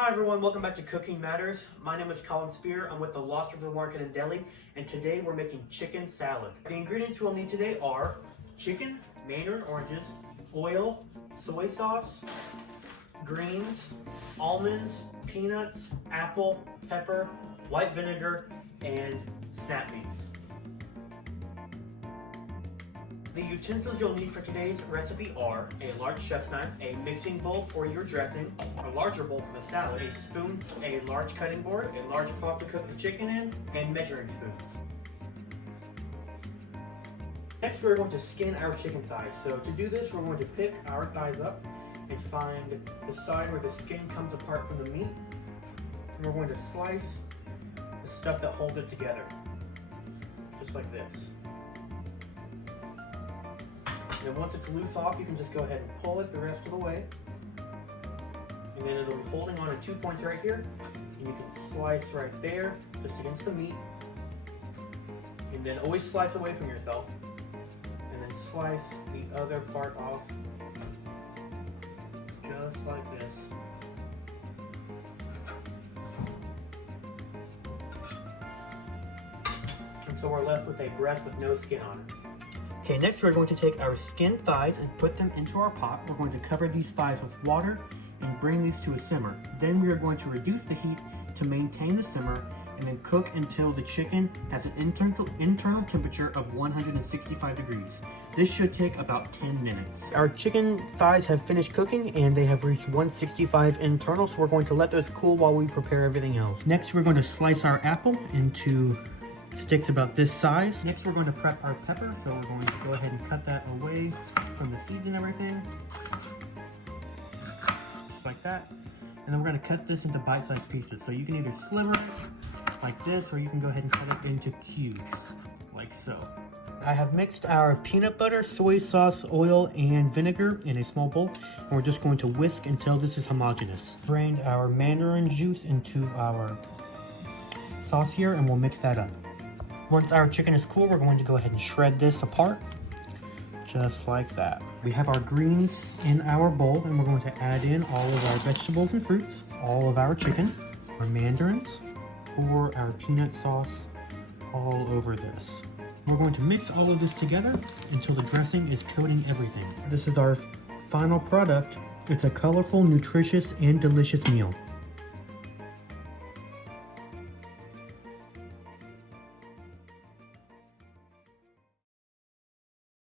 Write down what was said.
Hi everyone, welcome back to Cooking Matters. My name is Collin Spear. I'm with the Lost River Market in Deli, and today we're making chicken salad. The ingredients we'll need today are chicken, mandarin oranges, oil, soy sauce, greens, almonds, peanuts, apple, pepper, white vinegar, and snap peas. The utensils you'll need for today's recipe are a large chef's knife, a mixing bowl for your dressing, a larger bowl for the salad, a spoon, a large cutting board, a large pot to cook the chicken in, and measuring spoons. Next, we're going to skin our chicken thighs. So to do this, we're going to pick our thighs up and find the side where the skin comes apart from the meat. And we're going to slice the stuff that holds it together, just like this. And then once it's loose off, you can just go ahead and pull it the rest of the way. And then it'll be holding on to 2 points right here. And you can slice right there, just against the meat. And then always slice away from yourself. And then slice the other part off, just like this. And so we're left with a breast with no skin on it. Okay, next we're going to take our skinned thighs and put them into our pot. We're going to cover these thighs with water and bring these to a simmer. Then we are going to reduce the heat to maintain the simmer and then cook until the chicken has an internal temperature of 165 degrees. This should take about 10 minutes. Our chicken thighs have finished cooking and they have reached 165 internal, so we're going to let those cool while we prepare everything else. Next, we're going to slice our apple into sticks about this size. Next, we're going to prep our pepper, so we're going to go ahead and cut that away from the seeds and everything, just like that. And then we're going to cut this into bite-sized pieces. So you can either sliver it like this, or you can go ahead and cut it into cubes, like so. I have mixed our peanut butter, soy sauce, oil, and vinegar in a small bowl, and we're just going to whisk until this is homogeneous. Drained our mandarin juice into our sauce here, and we'll mix that up. Once our chicken is cool, we're going to go ahead and shred this apart, just like that. We have our greens in our bowl, and we're going to add in all of our vegetables and fruits, all of our chicken, our mandarins, pour our peanut sauce all over this. We're going to mix all of this together until the dressing is coating everything. This is our final product. It's a colorful, nutritious, and delicious meal.